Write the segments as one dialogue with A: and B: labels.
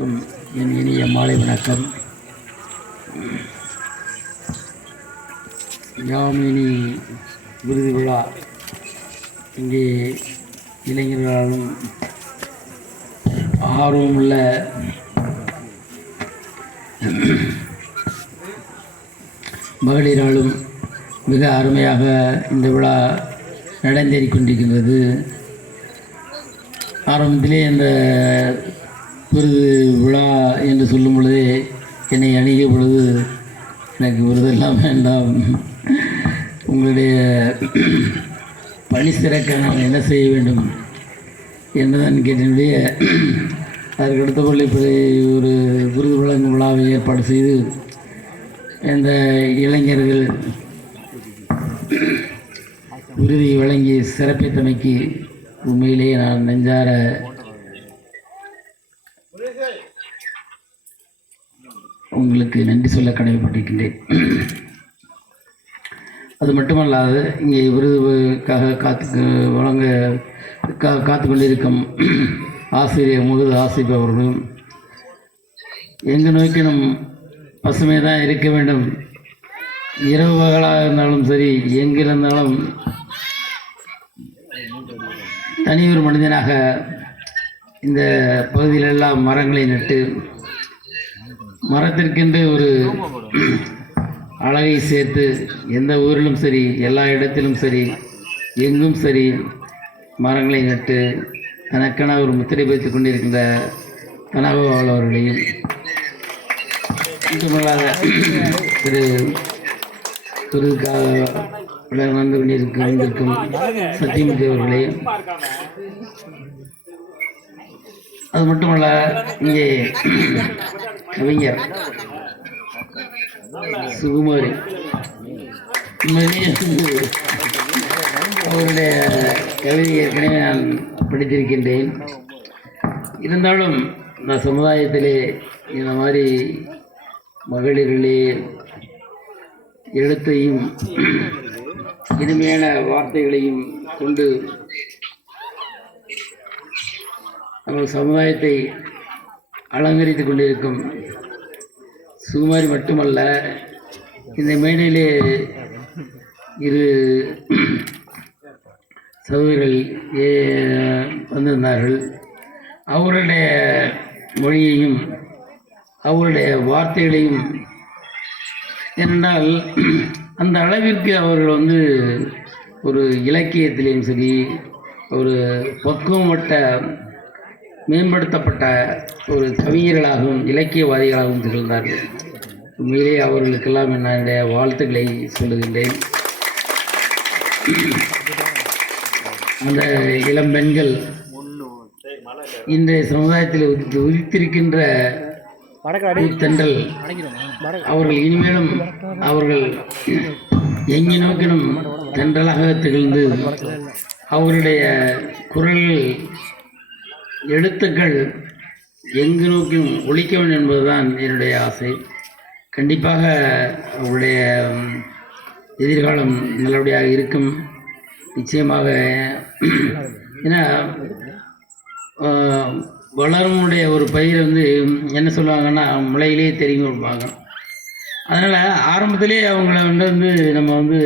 A: என் இனிய மாலை வணக்கம். யாமினி விருது விழா. இங்கே இளைஞர்களாலும் ஆர்வமுள்ள மகளிராலும் மிக அருமையாக இந்த விழா நடந்தேறிக் கொண்டிருக்கின்றது. ஆரம்பத்திலே இந்த விருது விழா என்று சொல்லும் பொழுதே என்னை அணுகிய பொழுது எனக்கு விருதெல்லாம் வேண்டாம். உங்களுடைய பணி சிறக்க நான் என்ன செய்ய வேண்டும் என்னதான் கேட்டினுடைய அதற்கு அடுத்தபடி இப்படி ஒரு விருது வழங்கும் விழாவை ஏற்பாடு செய்து இந்த இளைஞர்கள் விருதை வழங்கி சிறப்பித்தமைக்கு உண்மையிலேயே நான் நெஞ்சார உங்களுக்கு நன்றி சொல்ல கடமைப்பட்டிருக்கின்றேன். அது மட்டுமல்லாது இங்கே விருதுக்காக காத்து வழங்க கா காத்து கொண்டிருக்கும் ஆசிரியர் முகுது ஆசிப் அவர்களும் எங்கு நோக்கினும் பசுமை தான் இருக்க வேண்டும். இரவு பகலாக இருந்தாலும் சரி எங்கிருந்தாலும் இருந்தாலும் தனி ஒரு மனிதனாக இந்த பகுதியிலெல்லாம் மரங்களை நட்டு மரத்திற்கென்று ஒரு அழகை சேர்த்து எந்த ஊரிலும் சரி எல்லா இடத்திலும் சரி எங்கும் சரி மரங்களை நட்டு தனக்கென ஒரு முத்திரை வைத்துக் கொண்டிருக்கின்ற கனகவாள் அவர்களையும் மட்டுமல்லாத திரு திரு நடந்து கொண்டிருக்க வந்திருக்கும் சத்தியமூர்த்தி அவர்களையும். அது மட்டுமல்ல இங்கே கவிஞர். சுகுமாரி. அவருடைய கவிதை ஏற்கனவே நான் படித்திருக்கின்றேன். இருந்தாலும் இந்த சமுதாயத்திலே இந்த மாதிரி மகளிர்களே எழுத்தையும் இனிமையான வார்த்தைகளையும் கொண்டு நம்ம சமுதாயத்தை அலங்கரித்துக் கொண்டிருக்கும் சுகுமாரி மட்டுமல்ல இந்த மேடையிலே இரு சகோதரர்கள் ஏ- வந்திருந்தார்கள். அவருடைய மொழியையும் அவருடைய வார்த்தைகளையும் என்றால் அந்த அளவிற்கு அவர்கள் வந்து ஒரு இலக்கியத்திலையும் சரி ஒரு பக்குவமட்ட மேம்படுத்தப்பட்ட ஒரு கவிஞர்களாகவும் இலக்கியவாதிகளாகவும் திகழ்ந்தார்கள். உண்மையிலே அவர்களுக்கெல்லாம் என்னுடைய வாழ்த்துக்களை சொல்லுகின்றேன். அந்த இளம் பெண்கள் இன்றைய சமுதாயத்தில் உதித்து உதித்திருக்கின்ற தென்றல் அவர்கள் இனிமேலும் அவர்கள் எங்கே நோக்கினும் தென்றலாக திகழ்ந்து அவருடைய குரல்கள் எழுத்துக்கள் எங்கு நோக்கியும் ஒழிக்க வேண்டும் என்பதுதான் என்னுடைய ஆசை. கண்டிப்பாக அவருடைய எதிர்காலம் நல்லபடியாக இருக்கும். நிச்சயமாக ஏன்னா ஆஹ், ஒரு பயிர் வந்து என்ன சொல்லுவாங்கன்னா முளையிலே கொடுப்பாங்க அதனால் ஆரம்பத்திலே அவங்கள வந்து வந்து நம்ம வந்து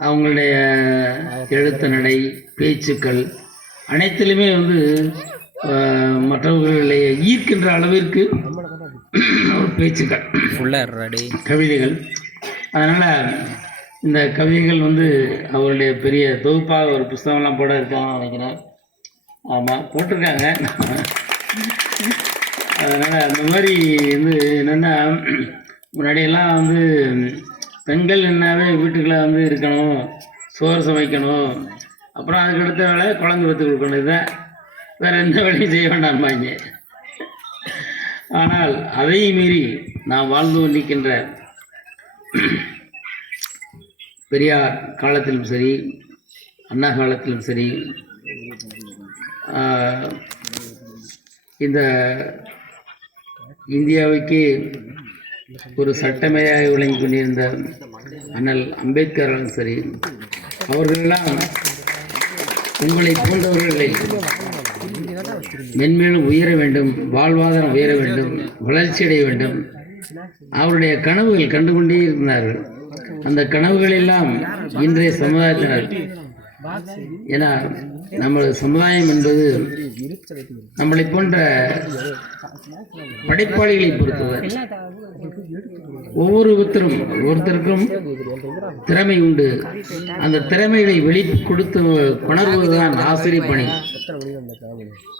A: அவங்களுடைய எழுத்து நடை பேச்சுக்கள் அனைத்திலுமே வந்து மற்றவர்களை ஈர்க்கின்ற அளவிற்கு ஒரு பேச்சுக்கள் கவிதைகள். அதனால் இந்த கவிதைகள் வந்து அவருடைய பெரிய தொகுப்பாக ஒரு புஸ்தகம்லாம் போட இருக்காங்கன்னு நினைக்கிறேன். ஆமாம் போட்டிருக்காங்க. அதனால் அந்த மாதிரி வந்து என்னென்னா முன்னாடியெல்லாம் வந்து பெண்கள் என்னாவே வீட்டுக்குள்ளே வந்து இருக்கணும் சோறு சமைக்கணும் அப்புறம் அதுக்கு அடுத்த வேலை குழந்தை பெற்று கொடுக்கணும் இதுதான் வேறு எந்த வேலையும் செய்ய வேண்டாம்பாங்க. ஆனால் அதையும் மீறி நாம் வாழ்ந்து கொண்டிருக்கின்ற பெரியார் காலத்திலும் சரி அண்ணா காலத்திலும் சரி இந்த இந்தியாவுக்கு ஒரு சட்டமையாக விளங்கி கொண்டிருந்த அண்ணல் அம்பேத்கரும் சரி அவர்களெல்லாம் உங்களை போன்றவர்களை மென்மேலும் உயர வேண்டும் வாழ்வாதாரம் உயர வேண்டும் வளர்ச்சி அடைய வேண்டும். அவருடைய கனவுகள் கண்டுகொண்டே இருந்தார்கள். அந்த கனவுகள் எல்லாம் இன்றைய சமுதாயத்தினர் ஏன்னா நமது சமுதாயம் என்பது நம்மளை போன்ற படைப்பாளிகளை பொறுத்தவர். ஒவ்வொருத்தரும் ஒருத்தருக்கும் திறமை உண்டு. அந்த திறமைகளை வெளி கொடுத்து கொணர்வதுதான் ஆசிரியர் பணி.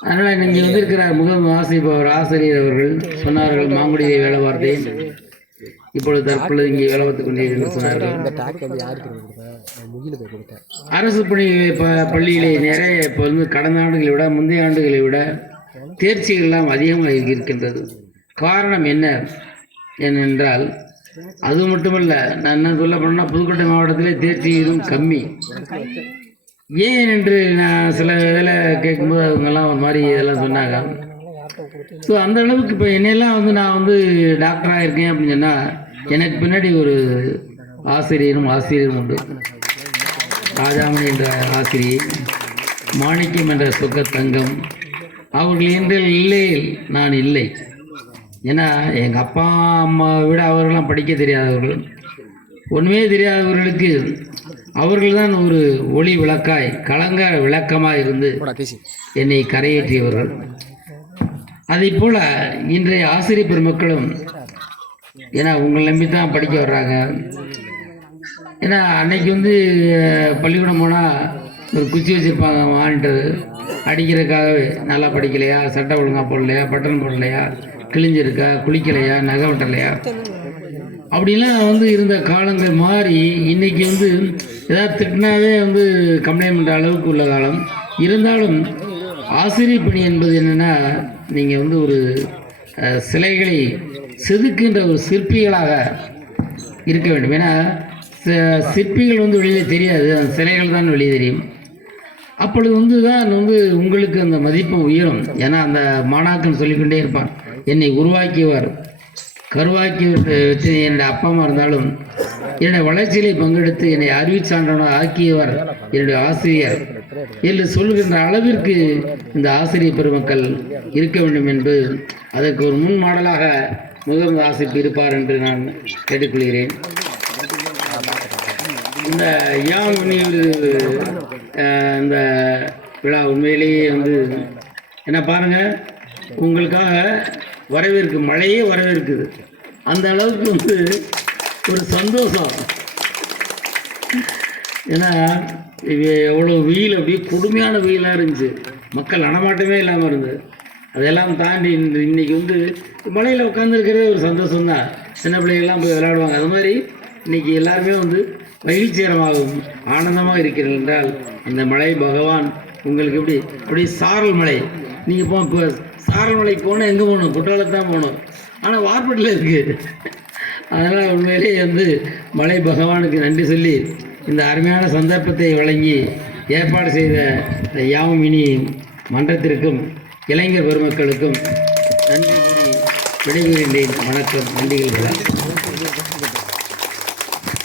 A: அதனால் இங்கே வந்திருக்கிறார் முகம் ஆசிரியர் ஆசிரியர் அவர்கள் சொன்னார்கள் மாங்குடியை வேலை வார்த்தை இப்பொழுது தற்பொழுது இங்கே வேலை பார்த்துக் கொண்டீர்கள் சொன்னார்கள். அரசு பணி பள்ளியிலே நிறைய இப்போ வந்து கடந்த ஆண்டுகளை விட முந்தைய ஆண்டுகளை விட தேர்ச்சிகள் எல்லாம் அதிகமாக இருக்கின்றது. காரணம் என்ன? ஏனென்றால் அது மட்டுமல்ல நான் என்ன சொல்ல போனேன்னா புதுக்கோட்டை மாவட்டத்திலே தேர்ச்சி இதுவும் கம்மி. ஏன் என்று நான் சில இதில் கேட்கும்போது அவங்கெல்லாம் ஒரு மாதிரி இதெல்லாம் சொன்னாங்க. ஸோ அந்த அளவுக்கு இப்போ என்னையெல்லாம் வந்து நான் வந்து டாக்டராக இருக்கேன் அப்படின்னு சொன்னால் எனக்கு பின்னாடி ஒரு ஆசிரியரும் ஆசிரியரும் உண்டு. ராஜாமணி என்ற ஆசிரியை மாணிக்கம் என்ற சொக்க தங்கம் அவர்கள் என்று இல்லை நான் இல்லை. ஏன்னா எங்கள் அப்பா அம்மாவை விட அவர்கள்லாம் படிக்க தெரியாதவர்கள். ஒன்றுமே தெரியாதவர்களுக்கு அவர்கள் தான் ஒரு ஒளி விளக்காய் கலங்க விளக்கமாக இருந்து என்னை கரையேற்றியவர்கள். அதை போல் இன்றைய ஆசிரியர் பெருமக்களும் ஏன்னா உங்களை நம்பி தான் படிக்க வர்றாங்க. ஏன்னா அன்னைக்கு வந்து பள்ளிக்கூடம் போனால் ஒரு குச்சி வச்சுருப்பாங்க மானிட்டர் அடிக்கிறதுக்காகவே நல்லா படிக்கலையா? சட்டை ஒழுங்காக போடலையா? பட்டன் போடலையா? கிழிஞ்சிருக்கா குளிக்கலையா நகை வெட்டலையா? அப்படிலாம் வந்து இருந்த காலங்கள் மாறி இன்னைக்கு வந்து ஏதாவது திட்டினாவே வந்து கம்ப்ளைண்ட் பண்ணுற அளவுக்கு உள்ள காலம். இருந்தாலும் ஆசிரியர் பணி என்பது என்னென்னா நீங்கள் வந்து ஒரு சிலைகளை செதுக்கின்ற ஒரு சிற்பிகளாக இருக்க வேண்டும். ஏன்னா ச- சிற்பிகள் வந்து வெளியே தெரியாது. அந்த சிலைகள் தான் வெளியே தெரியும். அப்பொழுது வந்து தான் வந்து உங்களுக்கு அந்த மதிப்பு உயரும். ஏன்னா அந்த மாணாக்கன் சொல்லிக்கொண்டே இருப்பான். என்னை உருவாக்கியவர் கருவாக்கி வச்சு என்னுடைய அப்பா அம்மா இருந்தாலும் என்னுடைய வளர்ச்சியிலே பங்கெடுத்து என்னை அறிவிச் சான்றவனாக ஆக்கியவர் என்னுடைய ஆசிரியர் என்று சொல்கின்ற அளவிற்கு இந்த ஆசிரியர் பெருமக்கள் இருக்க வேண்டும் என்று அதற்கு ஒரு முன் மாடலாக முகமது ஆசிப் இருப்பார் என்று நான் கேட்டுக்கொள்கிறேன். இந்த யாம் இந்த விழா உண்மையிலேயே வந்து என்ன பாருங்கள் உங்களுக்காக வரவேற்கு மழையே வரவேற்குது. அந்த அளவுக்கு வந்து ஒரு சந்தோஷம். ஏன்னா இது எவ்வளோ வெயில் அப்படியே கொடுமையான வெயிலாக இருந்துச்சு. மக்கள் நடமாட்டமே இல்லாமல் இருந்தது. அதெல்லாம் தாண்டி இந்த இன்னைக்கு வந்து மலையில் உட்காந்துருக்கிறதே ஒரு சந்தோஷம் தான் சின்ன பிள்ளைகள்லாம் போய் விளையாடுவாங்க. அது மாதிரி இன்னைக்கு எல்லாருமே வந்து மகிழ்ச்சிகரமாகவும் ஆனந்தமாக இருக்கிறது என்றால் இந்த மலை பகவான் உங்களுக்கு எப்படி? அப்படியே சாரல் மலை நீங்கள் போ இப்போ சாரல் போனால் எங்கே போகணும்? குற்றாலத்தான் தான் போகணும். ஆனால் வார்பட்டில் இருக்குது அதனால் உண்மையிலேயே வந்து மலை பகவானுக்கு நன்றி சொல்லி இந்த அருமையான சந்தர்ப்பத்தை வழங்கி ஏற்பாடு செய்த இந்த இனி மன்றத்திற்கும் இளைஞர் பெருமக்களுக்கும் நன்றி கூறி விடைபெறுகின்றேன். வணக்கம். நன்றிகள். விழா